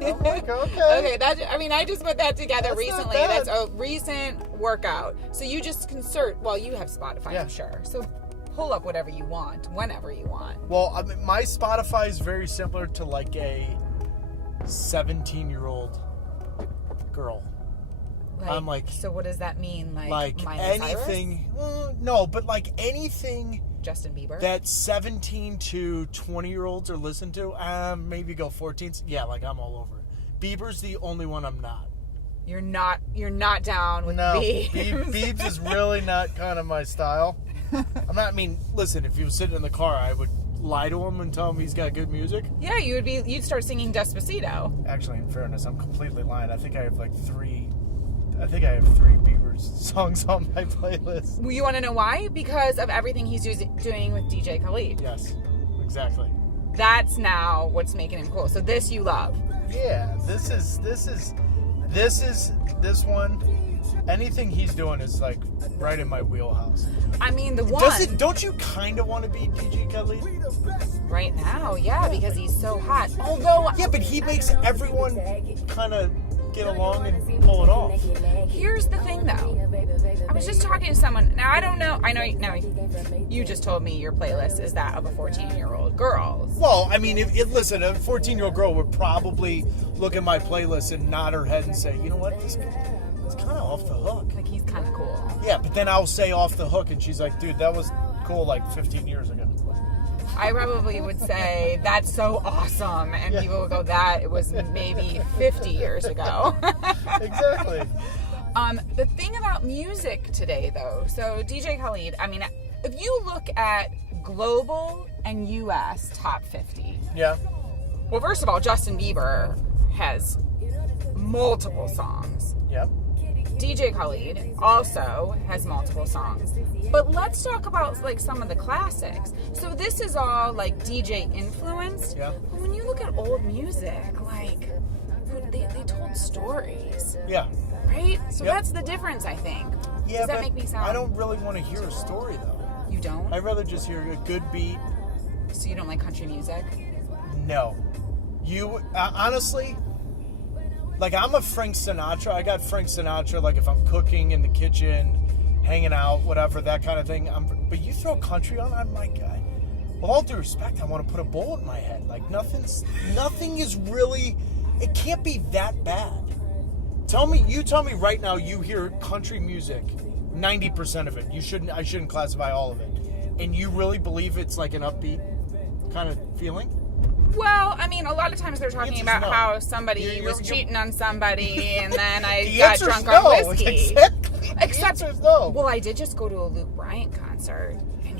like, okay. Okay, I just put that together That's recently. not bad. That's a recent workout. So you just can search, well, you have Spotify, Yeah. I'm sure. So pull up whatever you want, whenever you want. Well, I mean, my Spotify is very similar to like a 17-year-old girl. I'm like, so what does that mean? Like Miley anything, no, but like anything Cyrus? Justin Bieber? that 17 to 20-year-olds are listening to, maybe go 14s. Yeah, like I'm all over it. Bieber's the only one I'm not. You're not down with Biebs. Biebs is really not kind of my style. Listen, if he was sitting in the car, I would lie to him and tell him he's got good music. Yeah, you'd start singing Despacito. Actually, in fairness, I'm completely lying. I think I have three Bieber songs on my playlist. You want to know why? Because of everything he's doing with DJ Khalid. Yes, exactly. That's now what's making him cool. So this you love. Yeah, this one. Anything he's doing is like right in my wheelhouse. I mean, the one. Don't you kind of want to be DJ Khalid? Right now, yeah, because he's so hot. Although, yeah, but he makes everyone kind of get along and pull it off. Here's the thing, though. I was just talking to someone. Now, I don't know. I know. Now, you just told me your playlist is that of a 14-year-old girl. Well, I mean, listen, a 14-year-old girl would probably look at my playlist and nod her head and say, you know what, it's kind of off the hook. Like, he's kind of cool. Yeah, but then I'll say off the hook, and she's like, dude, that was cool like 15 years ago. I probably would say, that's so awesome. And people would go, that was maybe 50 years ago. Exactly. The thing about music today, though, so DJ Khalid, I mean, if you look at global and U.S. top 50. Yeah. Well, first of all, Justin Bieber has multiple songs. Yep. DJ Khalid also has multiple songs. But let's talk about like some of the classics. So this is all like DJ influenced. Yeah. But when you look at old music, like they told stories. Yeah. Right? So Yep. that's the difference, I think. Yeah, Does that but make me sound... I don't really want to hear a story, though. You don't? I'd rather just hear a good beat. So you don't like country music? No. You, honestly, like I'm a Frank Sinatra. I got Frank Sinatra, like if I'm cooking in the kitchen, hanging out, whatever, that kind of thing. But you throw country on, I'm like, with all due respect, I want to put a bullet in my head. Like nothing is really, it can't be that bad. Tell me right now you hear country music, 90% of it. I shouldn't classify all of it. And you really believe it's like an upbeat kind of feeling? Well, I mean, a lot of times they're talking about how somebody was cheating on somebody and then I got drunk on whiskey. Exactly. Except, the answer's no. Well, I did just go to a Luke Bryant concert and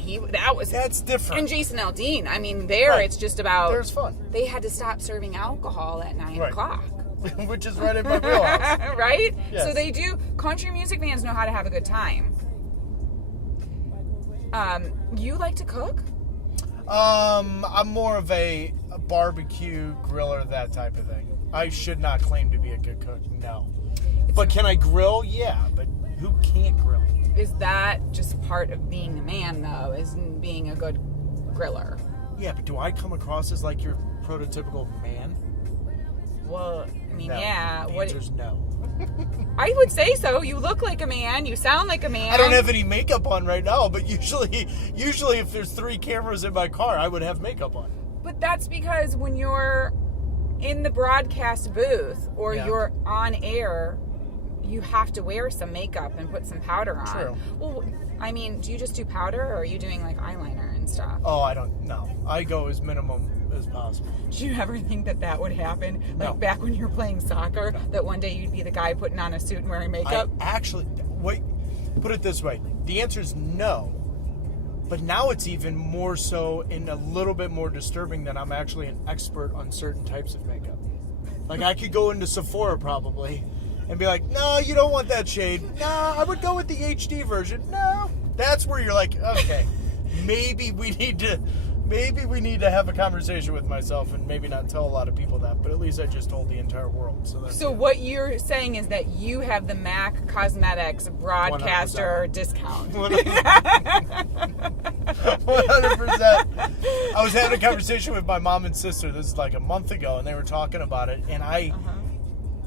that's different. And Jason Aldean. I mean, it's just about... There's fun. They had to stop serving alcohol at 9 o'clock. Which is right in my wheelhouse. Right? Yes. So they do. Country music fans know how to have a good time. You like to cook? I'm more of a barbecue griller, that type of thing. I should not claim to be a good cook, no. But can I grill? Yeah, but who can't grill? Is that just part of being a man, though, is being a good griller? Yeah, but do I come across as like your prototypical man? Well, I mean, No. yeah. The answer's no. I would say so. You look like a man. You sound like a man. I don't have any makeup on right now, but usually if there's 3 cameras in my car, I would have makeup on. But that's because when you're in the broadcast booth or you're on air, you have to wear some makeup and put some powder on. True. Well, I mean, do you just do powder or are you doing like eyeliner and stuff? Oh, I don't know. I go as minimum as possible. Did you ever think that would happen? Like No. back when you were playing soccer, that one day you'd be the guy putting on a suit and wearing makeup? Put it this way. The answer is no. But now it's even more so and a little bit more disturbing that I'm actually an expert on certain types of makeup. Like I could go into Sephora probably and be like, no, you don't want that shade. No, I would go with the HD version. No. That's where you're like, okay, maybe we need to have a conversation with myself and maybe not tell a lot of people that, but at least I just told the entire world. So what you're saying is that you have the MAC Cosmetics broadcaster 100%. discount. 100%. I was having a conversation with my mom and sister. This is like a month ago, and they were talking about it, and I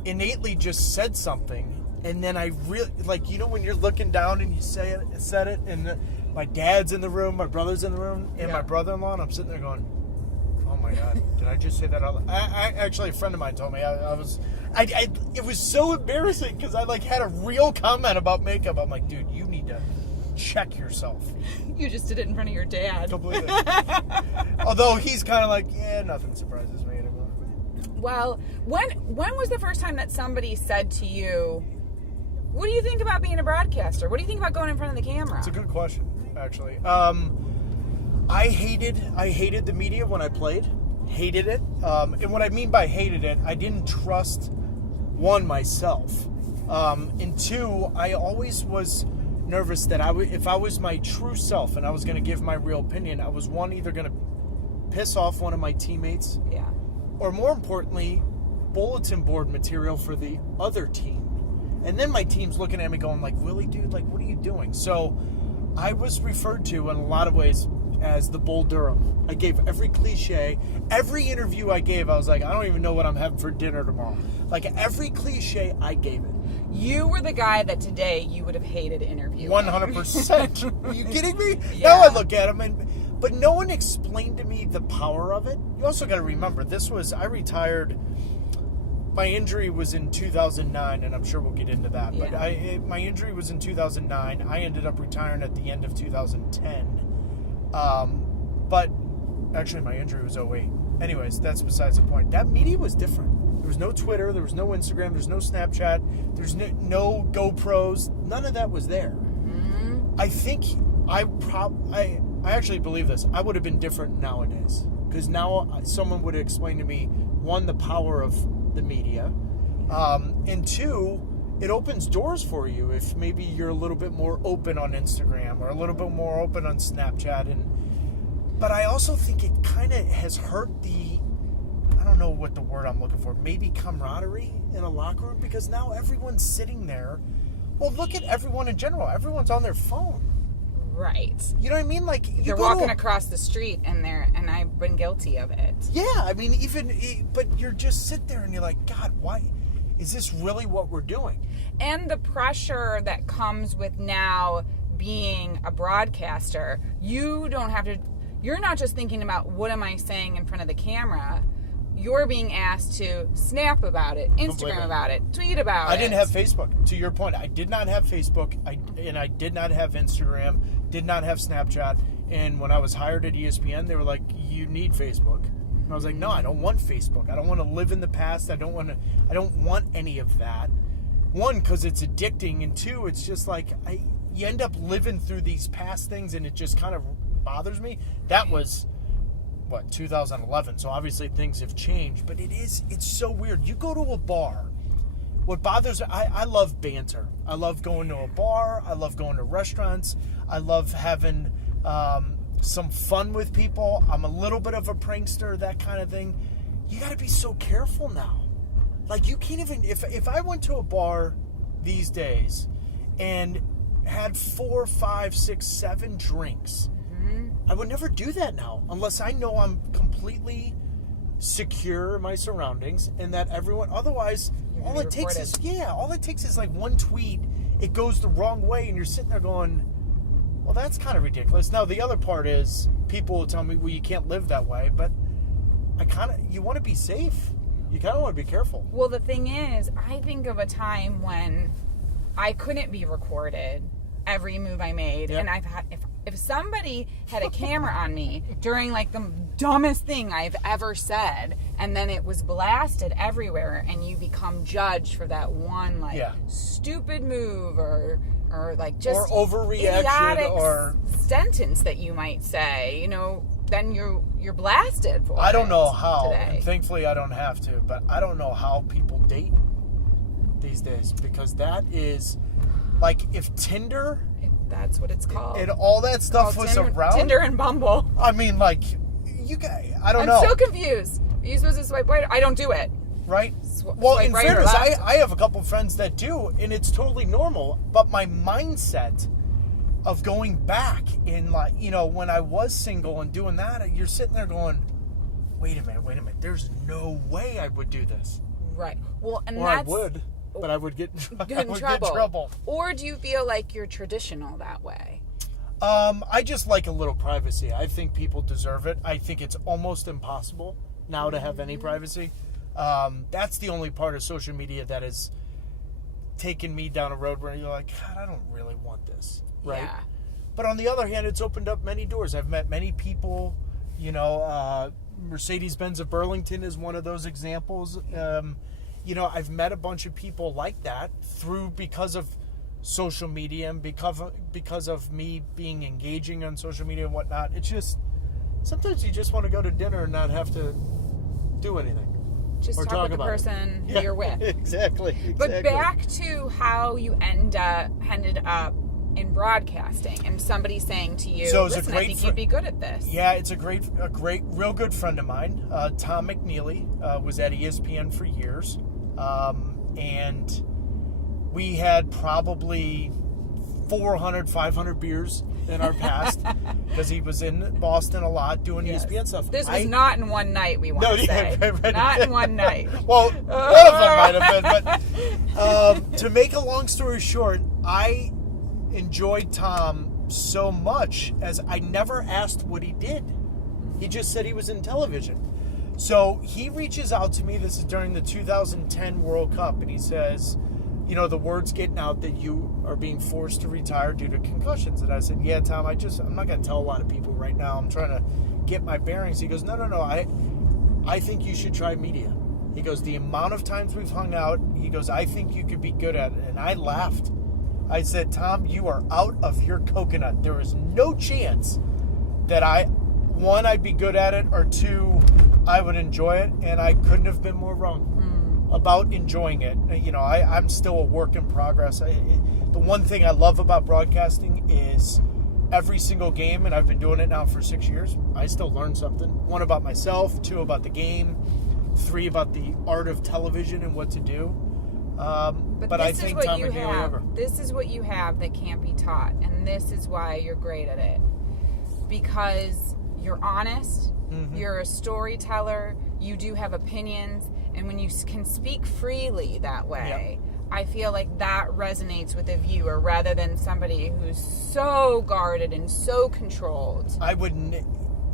innately just said something, and then I really, like, you know, when you're looking down and you said it, and my dad's in the room, my brother's in the room, and my brother-in-law, and I'm sitting there going, oh my God, did I just say that out loud? I actually, a friend of mine told me, it was so embarrassing because I like had a real comment about makeup. I'm like, dude, you need to check yourself. You just did it in front of your dad. Completely. Although he's kind of like, yeah, nothing surprises me anymore. Well, when was the first time that somebody said to you, what do you think about being a broadcaster? What do you think about going in front of the camera? It's a good question, actually. I hated the media when I played. Hated it. And what I mean by hated it, I didn't trust, one, myself. And two, I always was nervous that if I was my true self and I was going to give my real opinion, I was, one, either going to piss off one of my teammates. Yeah. Or more importantly, bulletin board material for the other team. And then my team's looking at me going like, really, dude? Like, what are you doing? So I was referred to in a lot of ways as the Bull Durham. I gave every cliche. Every interview I gave, I was like, I don't even know what I'm having for dinner tomorrow. Like, every cliche, I gave it. You were the guy that today you would have hated interviewing. 100%. Are you kidding me? Yeah. Now I look at him, but no one explained to me the power of it. You also got to remember, I retired. My injury was in 2009, and I'm sure we'll get into that. Yeah. But my injury was in 2009. I ended up retiring at the end of 2010. But actually, my injury was 2008. Anyways, that's besides the point. That media was different. There was no Twitter. There was no Instagram. There's no Snapchat. There's no GoPros. None of that was there. Mm-hmm. I think I actually believe this. I would have been different nowadays. Because now someone would explain to me, one, the power of the media, and two, it opens doors for you if maybe you're a little bit more open on Instagram or a little bit more open on Snapchat. But I also think it kind of has hurt I don't know what the word I'm looking for, maybe camaraderie in a locker room, because now everyone's sitting there. Well, look at everyone in general. Everyone's on their phone. Right. You know what I mean? Like, you're walking across the street and I've been guilty of it. Yeah, I mean, but you're just sit there and you're like, God, why is this really what we're doing? And the pressure that comes with now being a broadcaster, you're not just thinking about what am I saying in front of the camera. You're being asked to snap about it, Instagram Completely. About it, tweet about it. I didn't have Facebook. To your point, I did not have Facebook, and I did not have Instagram, did not have Snapchat. And when I was hired at ESPN, they were like, you need Facebook. And I was like, no, I don't want Facebook. I don't want to live in the past. I don't want any of that. One, because it's addicting, and two, it's just like you end up living through these past things, and it just kind of bothers me. That was 2011, so obviously things have changed, but it's so weird. You go to a bar, what bothers I love banter. I love going to a bar. I love going to restaurants. I love having some fun with people. I'm a little bit of a prankster, that kind of thing. You got to be so careful now. Like, you can't even, if I went to a bar these days and had 4, 5, 6, 7 drinks, I would never do that now unless I know I'm completely secure in my surroundings and that everyone, otherwise all it takes is like one tweet, it goes the wrong way, and you're sitting there going, well, that's kind of ridiculous. Now the other part is people will tell me, well, you can't live that way, but you want to be safe. You kind of want to be careful. Well, the thing is, I think of a time when I couldn't be recorded every move I made, and I've had if somebody had a camera on me during like the dumbest thing I've ever said, and then it was blasted everywhere, and you become judged for that one stupid move or like just or overreaction or sentence that you might say, then you're blasted for it. I don't know how, today. and thankfully I don't have to, but I don't know how people date these days, because that is like, if Tinder, that's what it's called, and all that stuff was around Tinder and Bumble. I mean, like, you guys, I don't know. I'm so confused. Are you supposed to swipe right? I don't do it. Right? Well, in right fairness, I have a couple friends that do, and it's totally normal. But my mindset of going back in, like, you know, when I was single and doing that, you're sitting there going, wait a minute, there's no way I would do this. Right. Well, and or that's... I would, but I would get in trouble. trouble. Or do you feel like you're traditional that way? I just like a little privacy. I think people deserve it. I think it's almost impossible now to have any privacy. That's the only part of social media that has taken me down a road where you're like, God, I don't really want this. Right? Yeah. But on the other hand, it's opened up many doors. I've met many people, you know, Mercedes-Benz of Burlington is one of those examples. You know, I've met a bunch of people like that because of social media and because of me being engaging on social media and whatnot. It's just, sometimes you just want to go to dinner and not have to do anything. Just or talk with the about person who you're with. Exactly. But back to how you ended up in broadcasting and somebody saying to you, so listen, I think you'd be good at this. Yeah, it's a great, real good friend of mine. Tom McNeely was at ESPN for years. And we had probably 400, 500 beers in our past because he was in Boston a lot doing ESPN stuff. This was not in one night, we want to say. Not in one night. Well, one of them might have been. But to make a long story short, I enjoyed Tom so much as I never asked what he did. He just said he was in television. So he reaches out to me. This is during the 2010 World Cup, and he says, you know, the word's getting out that you are being forced to retire due to concussions. And I said, yeah, Tom, I'm not going to tell a lot of people right now. I'm trying to get my bearings. He goes, no, I think you should try media. He goes, the amount of times we've hung out, he goes, I think you could be good at it. And I laughed. I said, Tom, you are out of your coconut. There is no chance that one, I'd be good at it, or two, I would enjoy it. And I couldn't have been more wrong about enjoying it. You know, I'm still a work in progress. The one thing I love about broadcasting is every single game, and I've been doing it now for 6 years, I still learn something. 1, about myself. 2, about the game. 3, about the art of television and what to do. But I think Tom and Haley ever. This is what you have that can't be taught, and this is why you're great at it. Because you're honest, you're a storyteller, you do have opinions, and when you can speak freely that way, I feel like that resonates with a viewer rather than somebody who's so guarded and so controlled.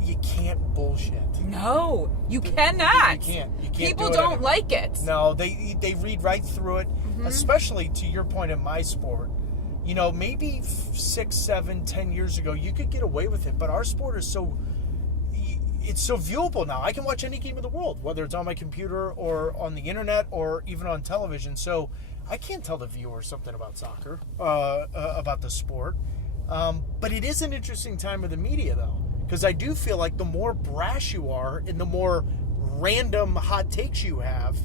You can't bullshit. No, you cannot. You can't. People don't like it. No, they read right through it, especially to your point in my sport. You know, maybe 6, 7, 10 years ago, you could get away with it, but our sport is it's so viewable now. I can watch any game in the world, whether it's on my computer or on the internet or even on television. So I can't tell the viewer something about soccer, about the sport. But it is an interesting time of the media, though, because I do feel like the more brash you are and the more random hot takes you have,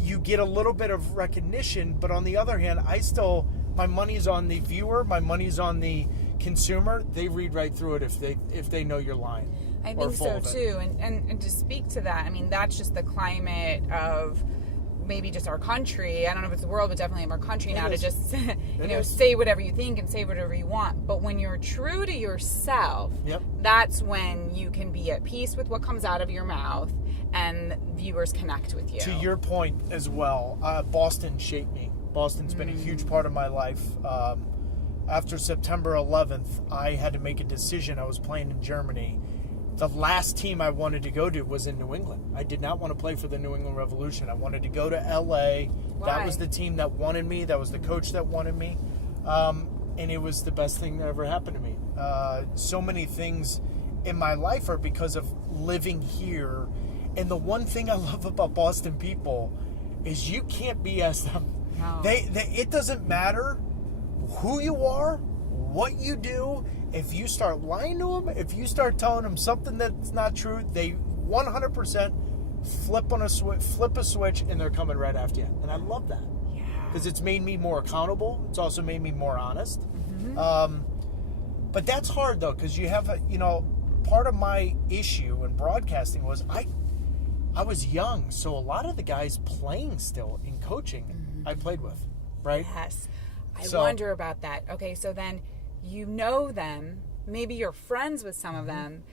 you get a little bit of recognition. But on the other hand, my money's on the viewer, my money's on the consumer. They read right through it if they know you're lying. I think so too. And to speak to that, I mean, that's just the climate of maybe just our country. I don't know if it's the world, but definitely of our country now, to just say whatever you think and say whatever you want. But when you're true to yourself, that's when you can be at peace with what comes out of your mouth and viewers connect with you. To your point as well, Boston shaped me. Boston's been a huge part of my life. After September 11th, I had to make a decision. I was playing in Germany. The last team I wanted to go to was in New England. I did not want to play for the New England Revolution. I wanted to go to L.A. Why? That was the team that wanted me. That was the coach that wanted me. And it was the best thing that ever happened to me. So many things in my life are because of living here. And the one thing I love about Boston people is you can't BS them. No. It doesn't matter who you are, what you do. If you start lying to them, if you start telling them something that's not true, they 100% flip a switch and they're coming right after you. And I love that. Yeah. Because it's made me more accountable. It's also made me more honest. But that's hard, though, because you have part of my issue in broadcasting was I was young, so a lot of the guys playing still in coaching I played with, right? Yes. I wonder about that. Okay, so then you know them, maybe you're friends with some of them,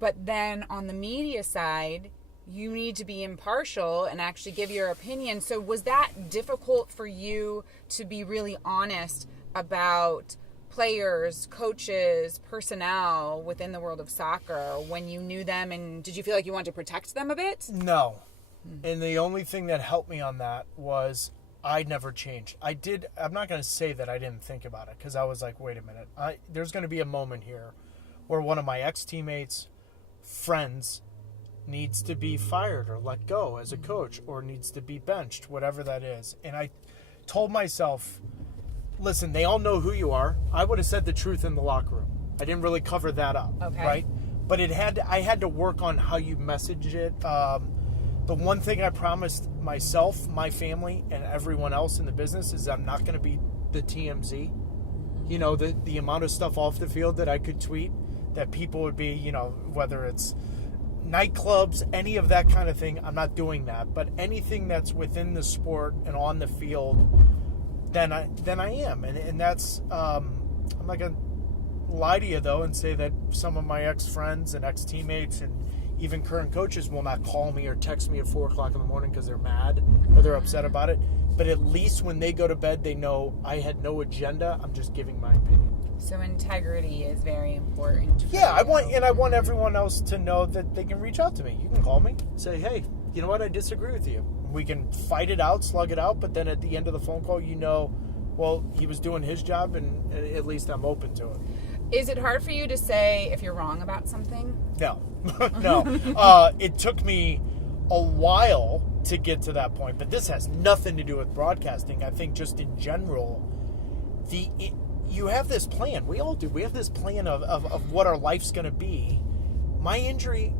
but then on the media side, you need to be impartial and actually give your opinion. So was that difficult for you to be really honest about players, coaches, personnel within the world of soccer when you knew them, and did you feel like you wanted to protect them a bit? No. And the only thing that helped me on that was I never changed. I'm not going to say that I didn't think about it, because I was like, wait a minute. There's going to be a moment here where one of my ex-teammates, friends, needs to be fired or let go as a coach, or needs to be benched, whatever that is. And I told myself, listen, they all know who you are. I would have said the truth in the locker room. I didn't really cover that up, right? But I had to work on how you message it. The one thing I promised myself, my family, and everyone else in the business is I'm not going to be the TMZ. You know, the amount of stuff off the field that I could tweet, that people would be, you know, whether it's nightclubs, any of that kind of thing, I'm not doing that. But anything that's within the sport and on the field, then I am. And that's, I'm not going to lie to you, though, and say that some of my ex-friends and ex-teammates and even current coaches will not call me or text me at 4 o'clock in the morning because they're mad or they're upset about it. But at least when they go to bed, they know I had no agenda. I'm just giving my opinion. So integrity is very important. Yeah, I want everyone else to know that they can reach out to me. You can call me, say, hey, you know what? I disagree with you. We can fight it out, slug it out, but then at the end of the phone call, you know, well, he was doing his job, and at least I'm open to it. Is it hard for you to say if you're wrong about something? No. No. It took me a while to get to that point, but this has nothing to do with broadcasting. I think just in general, you have this plan. We all do. We have this plan of what our life's going to be. My injury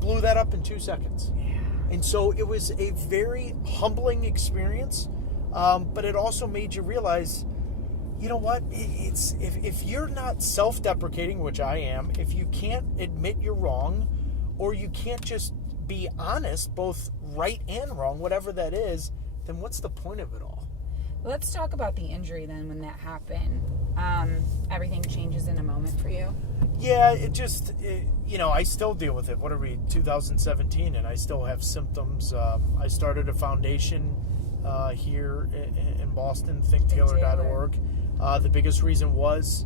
blew that up in 2 seconds. Yeah. And so it was a very humbling experience, but it also made you realize, you know what? It's if you're not self-deprecating, which I am, if you can't admit you're wrong, or you can't just be honest, both right and wrong, whatever that is, then what's the point of it all? Let's talk about the injury then. When that happened, everything changes in a moment for you. Yeah, I still deal with it. What are we, 2017, and I still have symptoms. I started a foundation here in Boston, ThinkTaylor.org. The biggest reason was,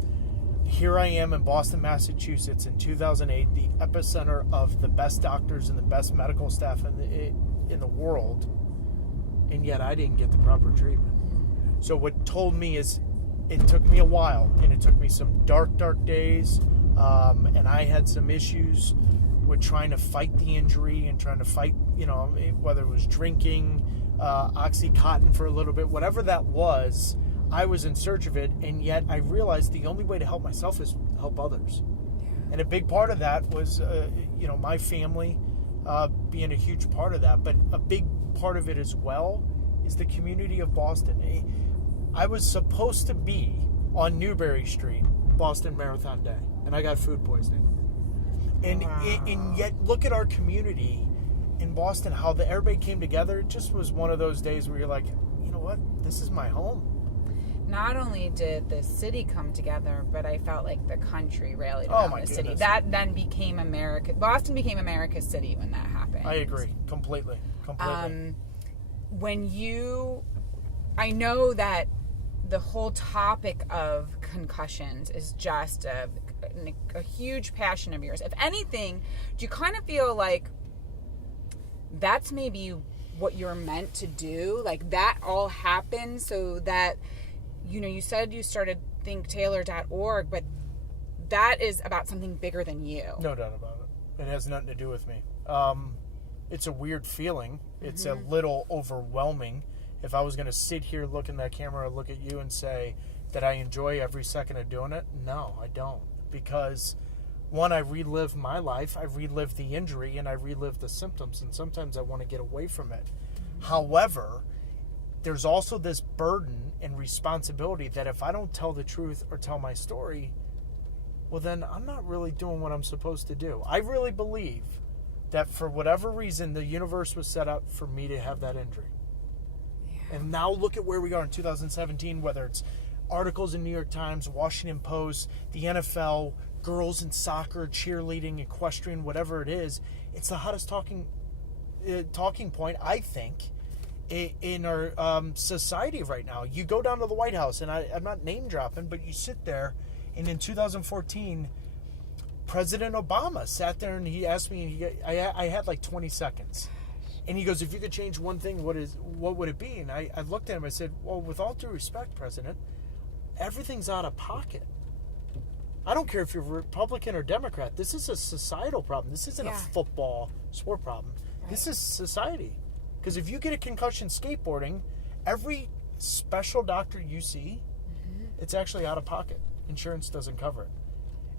here I am in Boston, Massachusetts in 2008, the epicenter of the best doctors and the best medical staff in the world, and yet I didn't get the proper treatment. So what told me is, it took me a while, and it took me some dark days, and I had some issues with trying to fight the injury and trying to fight, whether it was drinking, Oxycontin for a little bit, whatever that was, I was in search of it, and yet I realized the only way to help myself is help others. And a big part of that was, my family being a huge part of that, but a big part of it as well is the community of Boston. I was supposed to be on Newbury Street, Boston Marathon Day, and I got food poisoning. And and yet, look at our community in Boston, how everybody came together. It just was one of those days where you're like, you know what? This is my home. Not only did the city come together, but I felt like the country rallied around the city. That then became America. Boston became America's city when that happened. I agree completely. I know that the whole topic of concussions is just a huge passion of yours. If anything, do you kind of feel like that's maybe what you're meant to do? Like that all happened so that, you said you started ThinkTaylor.org, but that is about something bigger than you. No doubt about it. It has nothing to do with me. It's a weird feeling. It's a little overwhelming. If I was going to sit here, look in that camera, look at you and say that I enjoy every second of doing it, no, I don't. Because, one, I relive my life, I relive the injury, and I relive the symptoms, and sometimes I want to get away from it. However, there's also this burden and responsibility that if I don't tell the truth or tell my story, well, then I'm not really doing what I'm supposed to do. I really believe that for whatever reason, the universe was set up for me to have that injury. And now look at where we are in 2017, whether it's articles in New York Times, Washington Post, the NFL, girls in soccer, cheerleading, equestrian, whatever it is. It's the hottest talking point, I think, in our society right now. You go down to the White House, and I'm not name dropping, but you sit there, and in 2014, President Obama sat there and he asked me, I had like 20 seconds. And he goes, if you could change one thing, what would it be? And I looked at him, I said, well, with all due respect, President, everything's out of pocket. I don't care if you're Republican or Democrat. This is a societal problem. This isn't a football sport problem. Right. This is society. Because if you get a concussion skateboarding, every special doctor you see, it's actually out of pocket. Insurance doesn't cover it.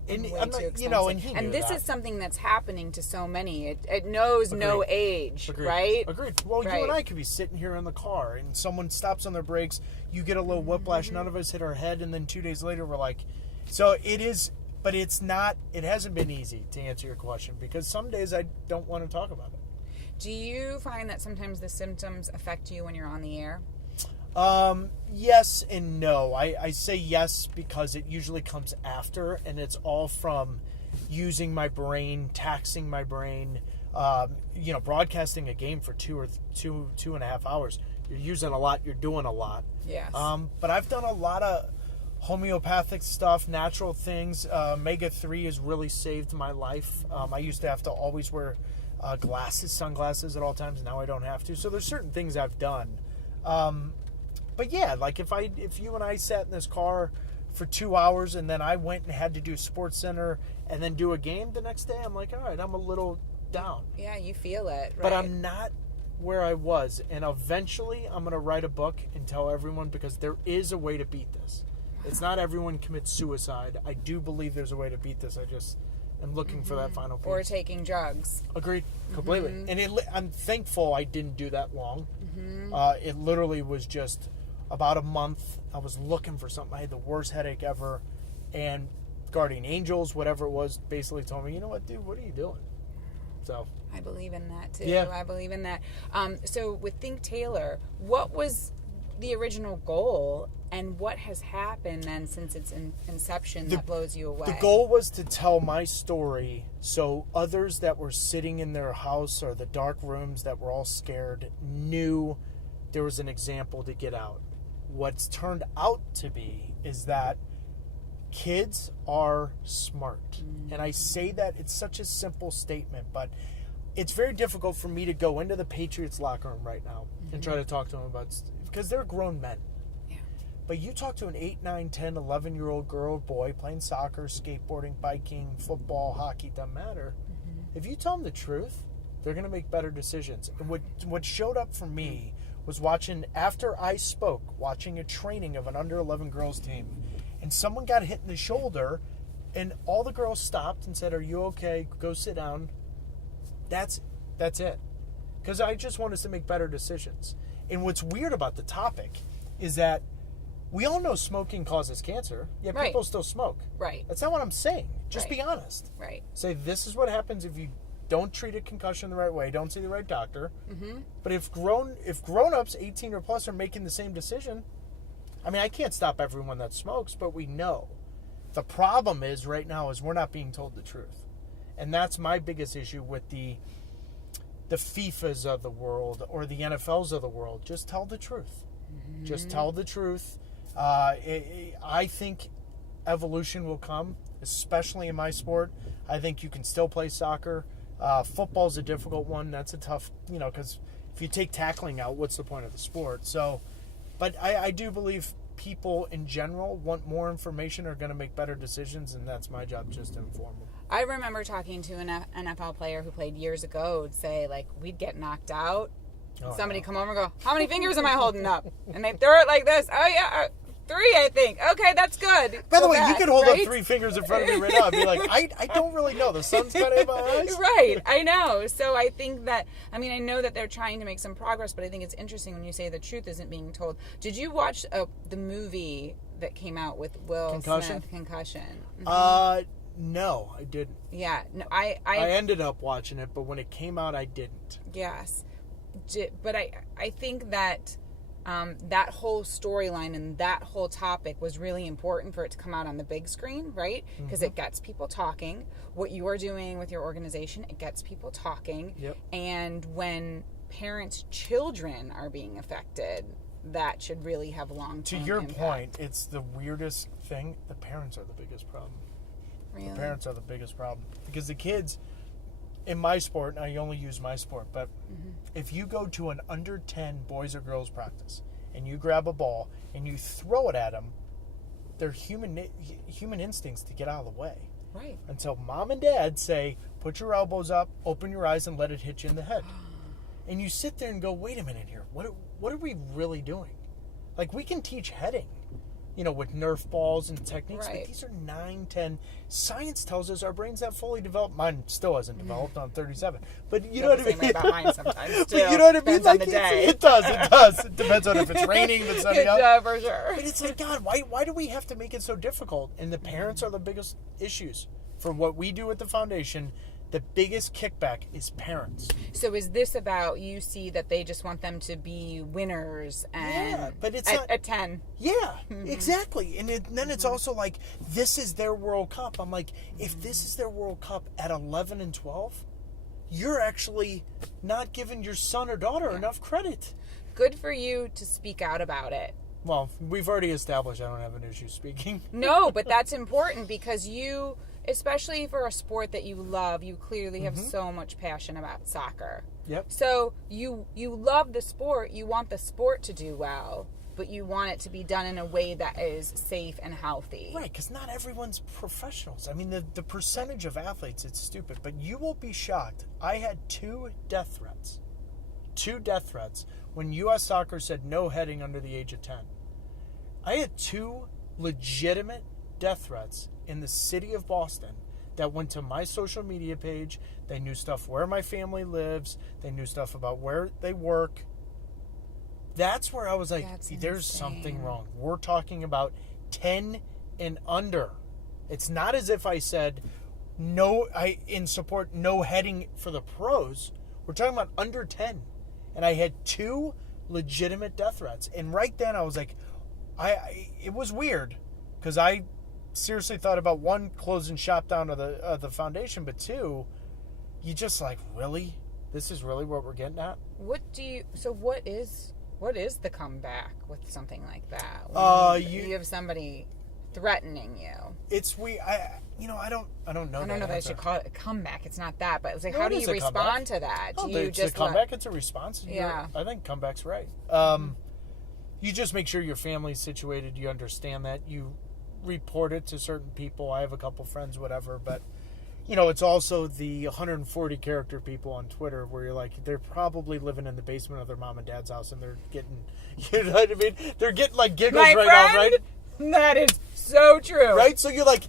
And I'm not, and this is something that's happening to so many. It knows no age, right? Agreed. Well, you and I could be sitting here in the car, and someone stops on their brakes. You get a little whiplash. None of us hit our head, and then 2 days later, we're like, so it is. But it's not. It hasn't been easy to answer your question because some days I don't want to talk about it. Do you find that sometimes the symptoms affect you when you're on the air? Yes and no. I say yes because it usually comes after, and it's all from using my brain, taxing my brain. Broadcasting a game for two and a half hours. You're using a lot. You're doing a lot. Yes. But I've done a lot of homeopathic stuff, natural things. Omega-3 has really saved my life. I used to have to always wear sunglasses at all times. Now I don't have to. So there's certain things I've done. But yeah, like if you and I sat in this car for 2 hours and then I went and had to do Sports Center and then do a game the next day, I'm like, all right, I'm a little down. Yeah, you feel it, right? But I'm not where I was. And eventually I'm going to write a book and tell everyone because there is a way to beat this. It's not everyone commits suicide. I do believe there's a way to beat this. I just am looking for that final piece. Or taking drugs. Agreed. Completely. And I'm thankful I didn't do that long. It literally was just about a month. I was looking for something. I had the worst headache ever. And Guardian Angels, whatever it was, basically told me, you know what, dude, what are you doing? So I believe in that, too. Yeah. I believe in that. So with Think Taylor, what was the original goal and what has happened then since its inception that blows you away? The goal was to tell my story so others that were sitting in their house or the dark rooms that were all scared knew there was an example to get out. What's turned out to be is that kids are smart. And I say that it's such a simple statement, but it's very difficult for me to go into the Patriots locker room right now and try to talk to them about, because they're grown men. Yeah. But you talk to an 8, 9, 10, 11-year-old girl or boy playing soccer, skateboarding, biking, football, hockey, doesn't matter. If you tell them the truth, they're going to make better decisions. And what showed up for me was after I spoke, watching a training of an under 11 girls team, and someone got hit in the shoulder, and all the girls stopped and said, "Are you okay? Go sit down." That's it. Because I just want us to make better decisions. And what's weird about the topic is that we all know smoking causes cancer, yet people still smoke. Right. That's not what I'm saying. Just be honest. Right. Say, this is what happens if you don't treat a concussion the right way, don't see the right doctor. But if grown-ups 18 or plus are making the same decision, I mean, I can't stop everyone that smokes, but we know. The problem is right now is we're not being told the truth. And that's my biggest issue with the FIFAs of the world or the NFLs of the world. Just tell the truth. Just tell the truth. I think evolution will come, especially in my sport. I think you can still play soccer. Football's a difficult one. That's a tough, because if you take tackling out, what's the point of the sport? So, but I do believe people in general want more information, are going to make better decisions, and that's my job, just to inform them. I remember talking to an NFL player who played years ago say, like, we'd get knocked out. Somebody come over and go, how many fingers am I holding up? And they throw it like this. Oh, yeah, 3, I think. Okay, that's good. By the way, you could hold up 3 fingers in front of me right now and be like, I don't really know. The sun's kind of in my eyes. Right, I know. So I think that, I know that they're trying to make some progress, but I think it's interesting when you say the truth isn't being told. Did you watch the movie that came out with Will Smith, Concussion? No, I didn't. Yeah, no, I ended up watching it, but when it came out, I didn't. Yes. But I think that that whole storyline and that whole topic was really important for it to come out on the big screen, right? Because it gets people talking. What you are doing with your organization, it gets people talking. Yep. And when parents' children are being affected, that should really have long-term To your impact. point, it's the weirdest thing. The parents are the biggest problem. Really? The parents are the biggest problem. Because the kids, in my sport, and I only use my sport, but if you go to an under 10 boys or girls practice and you grab a ball and you throw it at them, they're human instincts to get out of the way. Right. Until mom and dad say, put your elbows up, open your eyes, and let it hit you in the head. And you sit there and go, wait a minute here. What are we really doing? Like, we can teach heading, with Nerf balls and techniques, Right. but these are 9, 10. Science tells us our brains have fully developed. Mine still hasn't developed. I'm 37. But you know what I mean? Same way about mine sometimes, too. But you know what I mean? Depends on the day. It does. It depends on if it's raining, if it's sunny out. Yeah, for sure. But it's like, God, why do we have to make it so difficult? And the parents are the biggest issues. For what we do at the foundation, the biggest kickback is parents. So is this about, you see that they just want them to be winners and Yeah, but it's at 10? Yeah, exactly. And then it's also like, this is their World Cup. I'm like, if this is their World Cup at 11 and 12, you're actually not giving your son or daughter enough credit. Good for you to speak out about it. Well, we've already established I don't have an issue speaking. No, but that's important because you, especially for a sport that you love, you clearly have so much passion about soccer. Yep. So you love the sport, you want the sport to do well, but you want it to be done in a way that is safe and healthy. Right, because not everyone's professionals. I mean, the percentage of athletes, it's stupid. But you will be shocked. I had 2 death threats. 2 death threats when U.S. Soccer said no heading under the age of 10. I had 2 legitimate death threats in the city of Boston that went to my social media page. They knew stuff where my family lives. They knew stuff about where they work. That's where I was like, there's insane. something wrong. We're talking about 10 and under. It's not as if I said in support no heading for the pros. We're talking about under 10. And I had 2 legitimate death threats. And right then I was like, it was weird because I seriously thought about, 1, closing shop down to the foundation, but 2, you just like, really? This is really what we're getting at? What is the comeback with something like that? When you have somebody threatening you. I don't know. I don't know if I should call it a comeback. It's not that, but it's like, No, how it do is you a respond comeback. to that? Oh, Do you it's just a comeback? It's a response. Yeah. I think comeback's right. You just make sure your family's situated. You understand that. You report it to certain people. I have a couple friends, whatever, but it's also the 140 character people on Twitter where you're like, they're probably living in the basement of their mom and dad's house and they're getting, you know what I mean? They're getting like giggles My right friend, off, right? That is so true. Right? So you're like,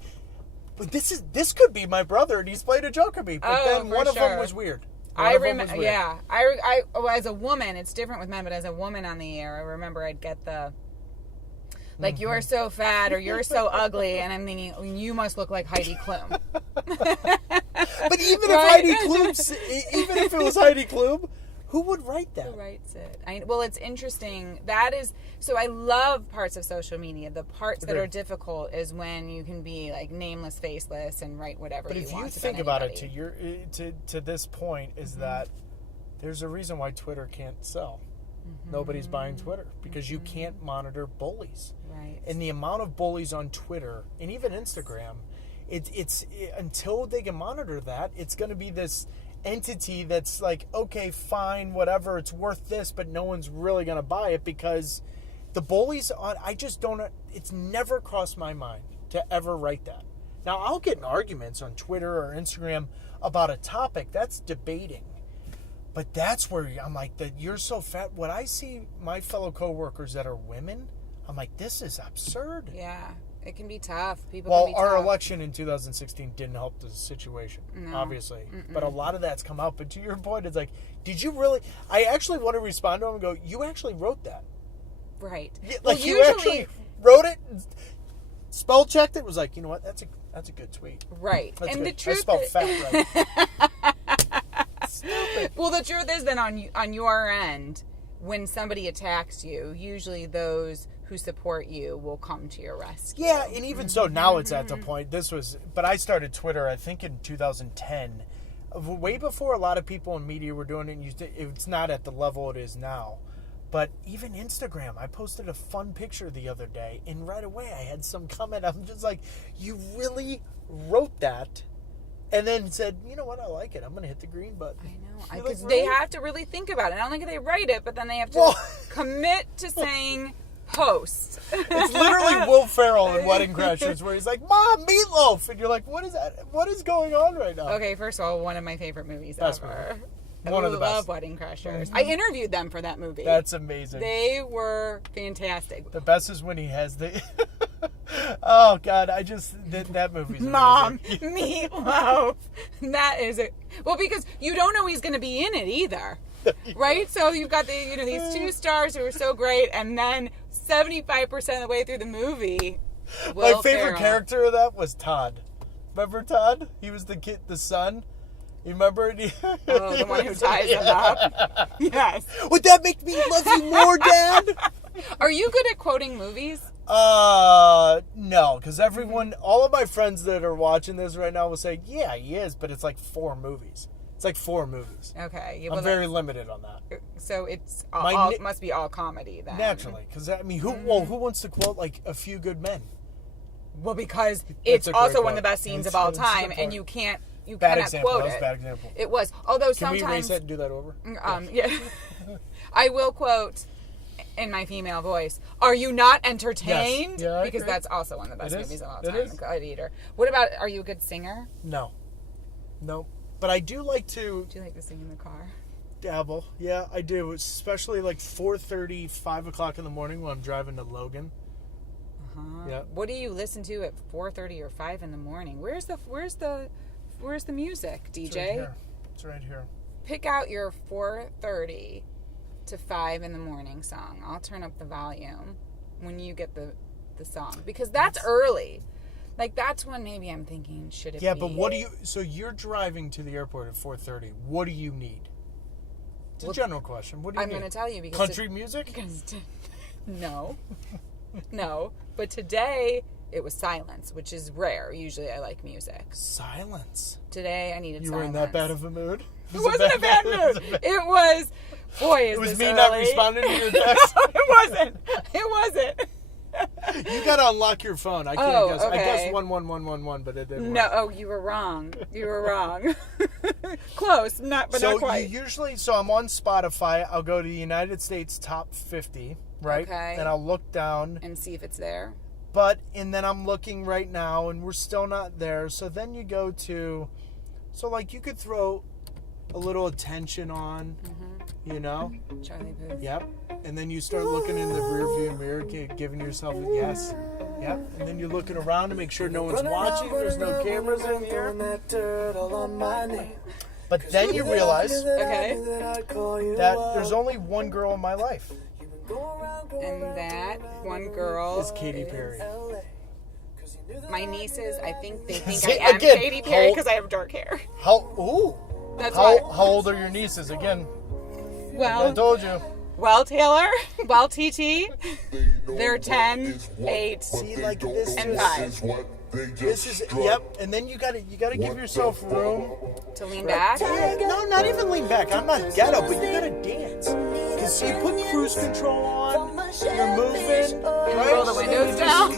but this could be my brother and he's played a joke at me. But then one of them was weird. I remember, yeah. I as a woman, it's different with men, but as a woman on the air, I remember I'd get the, like, you're so fat or you're so ugly, and I'm thinking, you must look like Heidi Klum. But even if it was Heidi Klum, who would write that? Who writes it? Well, it's interesting. So I love parts of social media. The parts that are difficult is when you can be like nameless, faceless, and write whatever you want. But if you about think about anybody. it, to this point, is that there's a reason why Twitter can't sell. Nobody's buying Twitter because you can't monitor bullies. Right. And the amount of bullies on Twitter and even Instagram, it's until they can monitor that, it's going to be this entity that's like, okay, fine, whatever, it's worth this, but no one's really going to buy it because the bullies it's never crossed my mind to ever write that. Now, I'll get in arguments on Twitter or Instagram about a topic. That's debating. But that's where I'm like, you're so fat. When I see my fellow coworkers that are women, I'm like, this is absurd. Yeah, it can be tough. Well, our election in 2016 didn't help the situation, obviously. But a lot of that's come out. But to your point, it's like, did you really? I actually want to respond to him and go, you actually wrote that. Right. Yeah, like, you actually wrote it, spell checked it, was like, you know what, that's a good tweet. Right. That's and good. the truth I spelled fat right. Well, the truth is that on your end, when somebody attacks you, usually those who support you will come to your rescue. Yeah, and even so, now it's at the point, but I started Twitter, I think in 2010, way before a lot of people in media were doing it, and it's not at the level it is now. But even Instagram, I posted a fun picture the other day, and right away I had some comment. I'm just like, you really wrote that? And then said, you know what, I like it. I'm going to hit the green button. I know. Because they have to really think about it. Not only can they write it, but then they have to commit to saying post. It's literally Will Ferrell in Wedding Crashers where he's like, Mom, meatloaf. And you're like, what is that? What is going on right now? Okay, first of all, one of my favorite movies Best ever. movie. One of the best. I love Wedding Crashers. I interviewed them for that movie. That's amazing. They were fantastic. The best is when he has the... Oh, God, that movie's amazing. Mom, meatloaf. That is it. Well, because you don't know he's going to be in it either. Right? So you've got these two stars who are so great, and then 75% of the way through the movie, my favorite character of that was Todd. Remember Todd? He was the son. You remember it? The one who ties him up. Yes. Would that make me love you more, Dad? Are you good at quoting movies? No, because all of my friends that are watching this right now will say, yeah, he is, but it's like 4 movies. It's like 4 movies. Okay. I'm very limited on that. So it's must be all comedy then. Naturally, because who wants to quote like A Few Good Men? Well, because it's also one of the best scenes of all time, and you cannot quote it. That was a bad example. It was. Although sometimes... Can we erase that and do that over? Yeah. I will quote in my female voice, "Are you not entertained?" Yes. Yeah, because agree. that's also one of the best movies of all time. It is. Good eater. What about, are you a good singer? No. But I do like to... Do you like to sing in the car? Dabble. Yeah, I do. Especially like 4:30, 5 o'clock in the morning when I'm driving to Logan. Yeah. What do you listen to at 4:30 or 5 in the morning? Where's the music, DJ? It's right here. Pick out your 4:30 to 5 in the morning song. I'll turn up the volume when you get the song, because that's early. Like, that's when maybe I'm thinking, should it be? Yeah, but what do you... So you're driving to the airport at 4:30. What do you need? It's a general question. What do you need? I'm going to tell you because... Country music? No. No. But today, it was silence, which is rare. Usually I like music. Silence? Today, I needed silence. You were in that bad of a mood? It wasn't a bad mood. It was... Boy, is this early. It was me not responding to your text? No, it wasn't. You gotta unlock your phone. I can't guess. Okay. I guessed 11111, but it didn't work. No, you were wrong. Close, but not quite. So I'm on Spotify. I'll go to the United States top 50, right? Okay. And I'll look down and see if it's there. And then I'm looking right now, and we're still not there. So then you go to, you could throw a little attention on, Charlie Puth. Yep. And then you start looking in the rearview mirror, giving yourself a yes. Yep. And then you're looking around to make sure no one's watching. There's no cameras in here. But then you realize that there's only one girl in my life. And that one girl is Katy Perry. My nieces, I think they think I am Katy Perry because I have dark hair. How old are your nieces again? Well, I told you. Well, Taylor, TT, they're 10, 8, and 5. This is and then you gotta give yourself room to lean back. No, not even lean back. I'm not ghetto, but you gotta dance. Cause you put cruise control on, you're moving, right? Roll the windows down.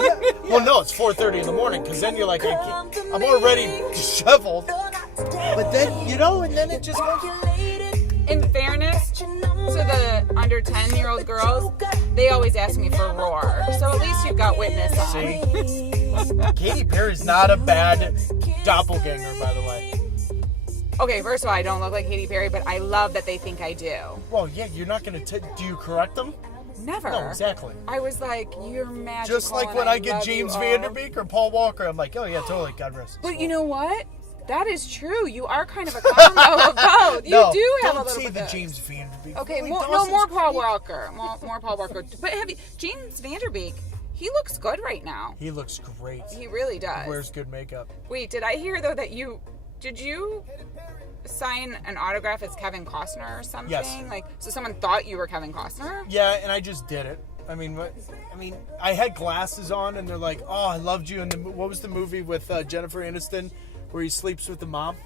Well, no, it's 4:30 in the morning, cause then you're like, I'm already disheveled. But then and then it just goes. In fairness to the under 10-year-old girls, they always ask me for Roar. So at least you've got Witness on. See? Katy Perry's not a bad doppelganger, by the way. Okay, first of all, I don't look like Katy Perry, but I love that they think I do. Well, yeah, you're not going to... Do you correct them? Never. No, exactly. I was like, you're magical. Just like when I get James Vanderbeek or Paul Walker, I'm like, oh yeah, totally, God rest. But you know what? That is true. You are kind of a combo of both. You do have a little bit. Don't say the James Vanderbeek. Okay, more Paul Walker. More Paul Walker. But James Vanderbeek, he looks good right now. He looks great. He really does. He wears good makeup. Wait, did I hear though that sign an autograph as Kevin Costner or something? Yes. Like, so someone thought you were Kevin Costner? Yeah, and I just did it. I mean, I had glasses on, and they're like, "Oh, I loved you." And what was the movie with Jennifer Aniston where he sleeps with the mom?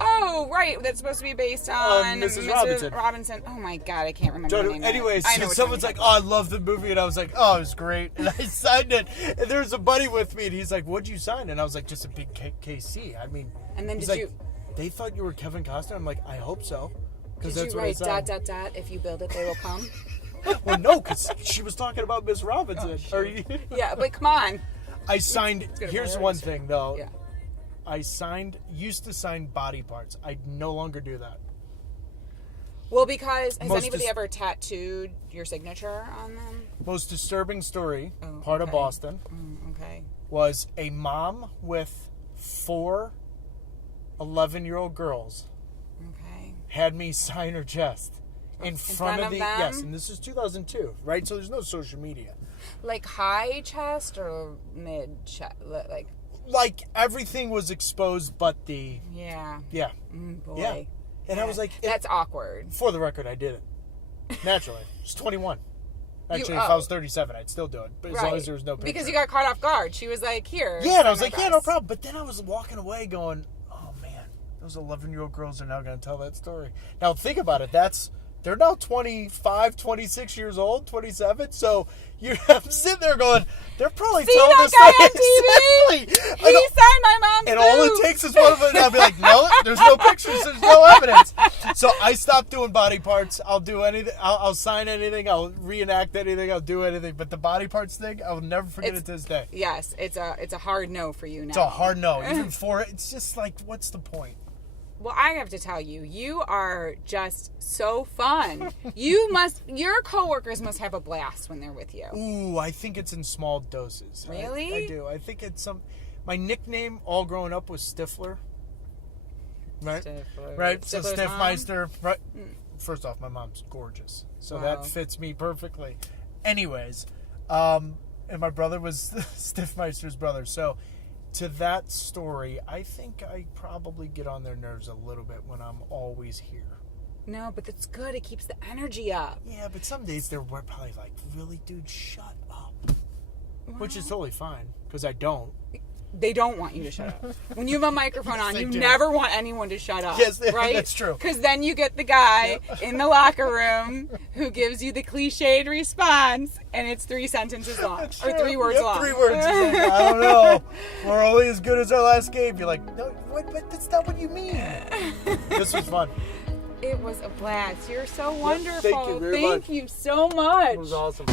Oh, right. That's supposed to be based on Mrs. Robinson. Oh my God, I can't remember. The name Anyways, I know which someone's one like, "Oh, I love the movie," and I was like, "Oh, it was great," and I signed it. And there's a buddy with me, and he's like, "What'd you sign?" And I was like, "Just a big KC." I mean, And then he's did like, you? They thought you were Kevin Costner. I'm like, I hope so, because Did that's you what I write signed. If you build it, they will come? Well, no, because she was talking about Miss Robinson. Yeah, but come on. I signed. Here's one thing, though. Yeah. I used to sign body parts. I no longer do that. Well, because has Most anybody ever tattooed your signature on them? Most disturbing story, Oh, part of okay. Boston, Okay. was a mom with 4 11-year-old girls Okay. had me sign her chest in front of the them? yes, and this is 2002, right? So there's no social media. Like high chest or mid chest? Like everything was exposed, but the Yeah. Boy. yeah. And I was like, that's awkward. For the record, I did it naturally. I was 21. Actually, if I was 37, I'd still do it, but as long as there was no picture. Because you got caught off guard. She was like, "Here." Yeah, and I was like, "Yeah, no problem." But then I was walking away, going, "Oh man, those 11-year-old girls are now going to tell that story." Now think about it. They're now 25, 26 years old, 27. So I'm sitting there going, they're probably telling this guy story on TV? exactly. He signed my mom's And all it takes is one of them. And I'll be like, no, there's no pictures, there's no evidence. So I stopped doing body parts. I'll do anything. I'll sign anything. I'll reenact anything. I'll do anything. But the body parts thing, I will never forget it to this day. Yes, it's a hard no for you now. It's a hard no. Even for it, it's just like, what's the point? Well, I have to tell you, you are just so fun. Your coworkers must have a blast when they're with you. Ooh, I think it's in small doses. Really? I do. I think it's my nickname all growing up was Stifler. Right? Stifler. Right? So Stifler's Stiffmeister. Right? First off, my mom's gorgeous. So that fits me perfectly. Anyways, and my brother was Stiffmeister's brother. So to that story, I think I probably get on their nerves a little bit when I'm always here. No, but that's good. It keeps the energy up. Yeah, but some days they're probably like, really, dude, shut up. Well, Which is totally fine, because I don't. They don't want you to shut up. When you have a microphone on, you do. never want anyone to shut up. Yes, right? That's true. Because then you get the guy in the locker room who gives you the cliched response, and it's 3 sentences long. Or 3 words long. 3 words. It's like, I don't know. We're only as good as our last game. You're like, no, but that's not what you mean. This was fun. It was a blast. You're so wonderful. Thank you very much. Thank you so much. It was awesome.